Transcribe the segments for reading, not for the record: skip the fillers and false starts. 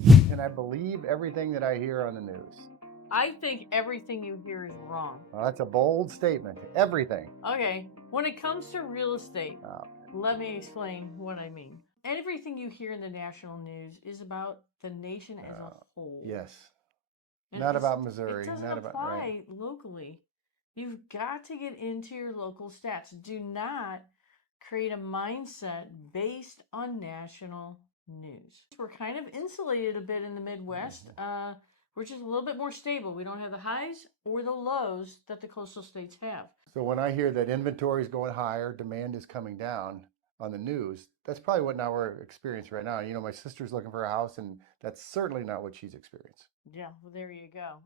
news. And I believe everything that I hear on the news. I think everything you hear is wrong. Well, that's a bold statement. Everything. Okay, when it comes to real estate, let me explain what I mean. Everything you hear in the national news is about the nation as a whole. Yes. And Not about Missouri. It doesn't not apply locally. You've got to get into your local stats. Do not create a mindset based on national news. We're kind of insulated a bit in the Midwest. We're just a little bit more stable. We don't have the highs or the lows that the coastal states have. So when I hear that inventory is going higher, demand is coming down on the news, that's probably what now we're experiencing right now. You know, my sister's looking for a house, and that's certainly not what she's experienced. Yeah, well, there you go.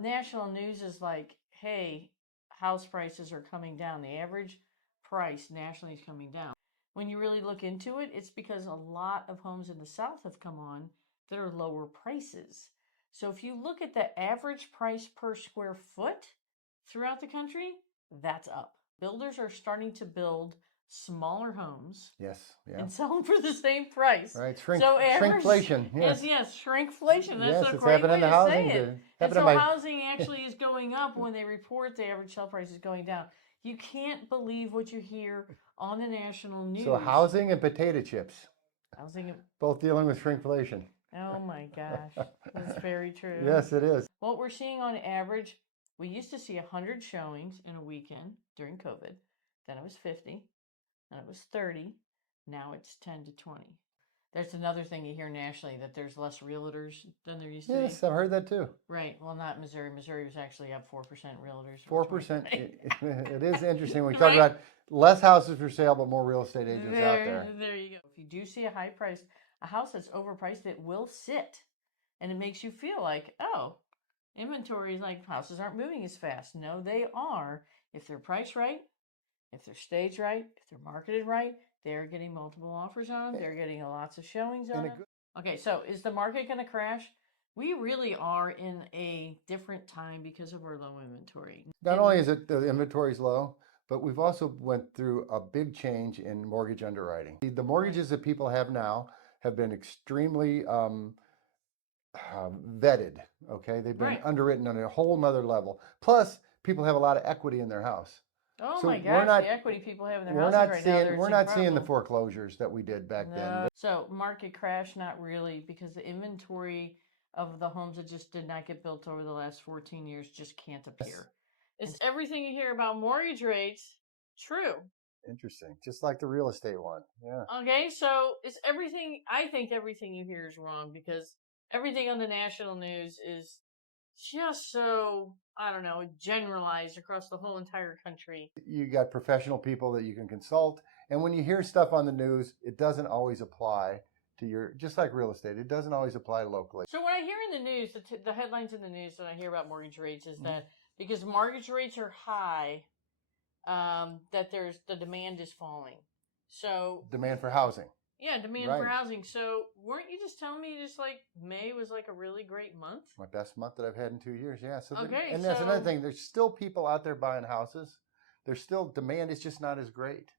National news is like, hey, house prices are coming down. The average price nationally is coming down. When you really look into it, it's because a lot of homes in the South have come on that are lower prices. So if you look at the average price per square foot throughout the country, that's up. Builders are starting to build smaller homes. Yes, yeah. And sell them for the same price. Right, shrinkflation. Yes, shrinkflation. That's yes, a it's great happening way in the to housing. say it. And so housing actually is going up when they report the average sale price is going down. You can't believe what you hear on the national news. So housing and potato chips. Housing. Both dealing with shrinkflation. Oh my gosh, that's very true. Yes, it is. What we're seeing on average, we used to see 100 showings in a weekend during COVID. Then it was 50. Then it was 30. Now it's 10 to 20. There's another thing you hear nationally, that there's less realtors than there used to be. Yes, I've heard that too. Right. Well, not Missouri. Missouri was actually up 4% realtors. 4%. It is interesting. We talk about less houses for sale, but more real estate agents out there. There you go. If you do see a high price, a house that's overpriced, it will sit. And it makes you feel like, oh, inventory is like houses aren't moving as fast. No, they are. If they're priced right, if they're staged right, if they're marketed right, they're getting multiple offers on them. They're getting lots of showings on them. Okay, so is the market going to crash? We really are in a different time because of our low inventory. Not only is it the inventory is low, but we've also went through a big change in mortgage underwriting. The mortgages that people have now have been extremely vetted. Okay, they've been underwritten on a whole nother level. Plus, people have a lot of equity in their house. Oh so my gosh, the equity people have in their houses right now. We're not seeing the foreclosures that we did back then. So market crash, not really, because the inventory of the homes that just did not get built over the last 14 years just can't appear. Is everything you hear about mortgage rates true? Interesting. Just like the real estate one. Yeah. Okay, so is everything, I think everything you hear is wrong, because everything on the national news is just so, I don't know, generalized across the whole entire country. You got professional people that you can consult. And when you hear stuff on the news, it doesn't always apply to your, just like real estate, it doesn't always apply locally. So what I hear in the news, the headlines in the news that I hear about mortgage rates is that because mortgage rates are high, that the demand is falling. So demand for housing. Yeah, demand for housing. So weren't you just telling me just like May was like a really great month? My best month that I've had in 2 years. Yeah. So and that's another thing. There's still people out there buying houses. There's still demand. It's just not as great.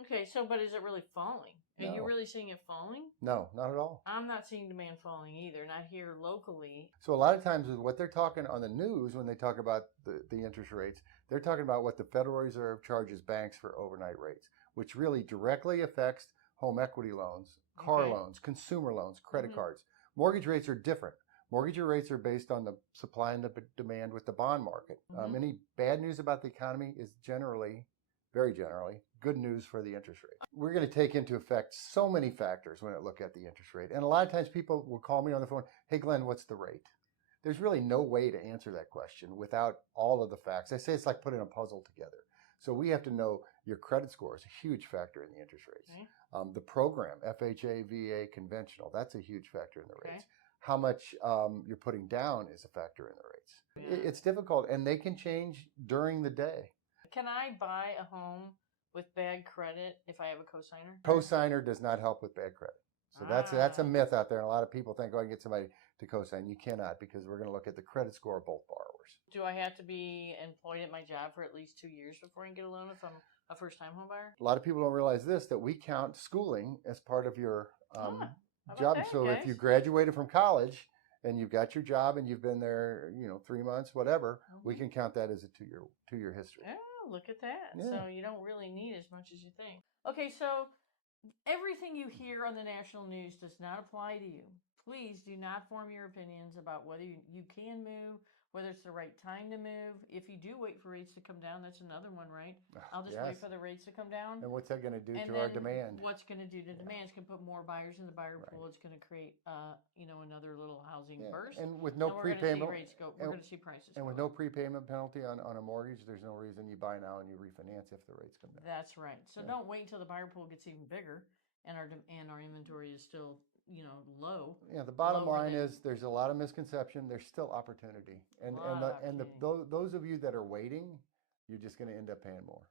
Okay. So, but is it really falling? Are you really seeing it falling? No, not at all. I'm not seeing demand falling either. Not here locally. So a lot of times with what they're talking on the news, when they talk about the interest rates, they're talking about what the Federal Reserve charges banks for overnight rates, which really directly affects home equity loans, car loans, consumer loans, credit cards. Mortgage rates are different. Mortgage rates are based on the supply and the demand with the bond market. Any bad news about the economy is generally, very generally, good news for the interest rate. We're going to take into effect so many factors when I look at the interest rate. And a lot of times people will call me on the phone, hey Glenn, what's the rate? There's really no way to answer that question without all of the facts. I say it's like putting a puzzle together. So we have to know your credit score is a huge factor in the interest rates. The program, FHA, VA, conventional, that's a huge factor in the rates. How much you're putting down is a factor in the rates. It's difficult, and they can change during the day. Can I buy a home with bad credit if I have a cosigner? Cosigner does not help with bad credit. So that's a myth out there, and a lot of people think, oh, I can get somebody to cosign. You cannot, because we're going to look at the credit score of both borrowers. Do I have to be employed at my job for at least 2 years before I can get a loan if I'm a first-time home buyer? A lot of people don't realize this, that we count schooling as part of your job. So if you graduated from college and you've got your job and you've been there, 3 months, whatever, we can count that as a two-year history. Oh, look at that. Yeah. So you don't really need as much as you think. Okay, so everything you hear on the national news does not apply to you. Please do not form your opinions about whether you can move, whether it's the right time to move. If you do wait for rates to come down, that's another one, right? I'll just wait for the rates to come down. And what's that going to do to our demand? What's going to do to demand? It's going to put more buyers in the buyer pool. It's going to create, another little housing burst. And with no prepayment, we're going to see rates go. We're going to see prices. And with no prepayment penalty on a mortgage, there's no reason you buy now and you refinance if the rates come down. That's right. So don't wait until the buyer pool gets even bigger and our inventory is still low. Yeah, the bottom line is there's a lot of misconception. There's still opportunity, and those of you that are waiting, you're just going to end up paying more.